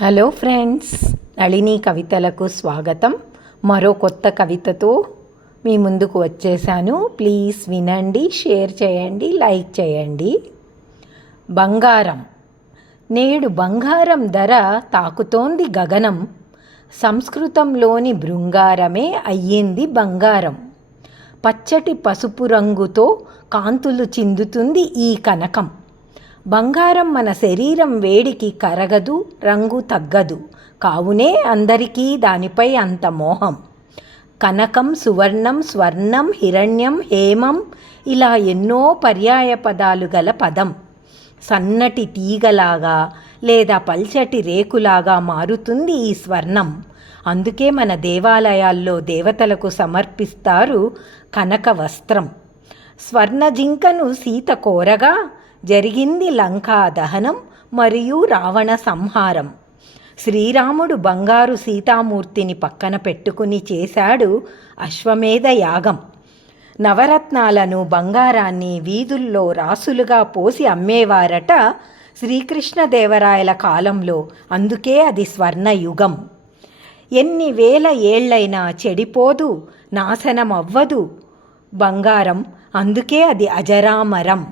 Hello friends, Nalini కవితలకు స్వాగతం. మరో కొత్త కవితతో మీ ముందుకు వచ్చేసాను. ప్లీజ్ వినండి, షేర్ చేయండి, లైక్ చేయండి. బంగారం. నేడు బంగారం ధర తాకుతోంది గగనం. సంస్కృతంలోని బృంగారమే అయ్యింది బంగారం. పచ్చటి పసుపు రంగుతో కాంతులు చిందుతుంది ఈ కనకం. బంగారం మన శరీరం వేడికి కరగదు, రంగు తగ్గదు. కావునే అందరికీ దానిపై అంత మోహం. కనకం, సువర్ణం, స్వర్ణం, హిరణ్యం, హేమం ఇలా ఎన్నో పర్యాయ పదాలు గల పదం. సన్నటి తీగలాగా లేదా పల్చటి రేకులాగా మారుతుంది ఈ స్వర్ణం. అందుకే మన దేవాలయాల్లో దేవతలకు సమర్పిస్తారు కనక వస్త్రం. స్వర్ణ జింకను సీత కోరగా జరిగింది లంకా దహనం మరియు రావణ సంహారం. శ్రీరాముడు బంగారు సీతామూర్తిని పక్కన పెట్టుకుని చేశాడు అశ్వమేధ యాగం. నవరత్నాలను, బంగారాన్ని వీధుల్లో రాసులుగా పోసి అమ్మేవారట శ్రీకృష్ణదేవరాయల కాలంలో. అందుకే అది స్వర్ణయుగం. ఎన్ని వేల ఏళ్లైనా చెడిపోదు, నాశనం అవ్వదు బంగారం. అందుకే అది అజరామరం.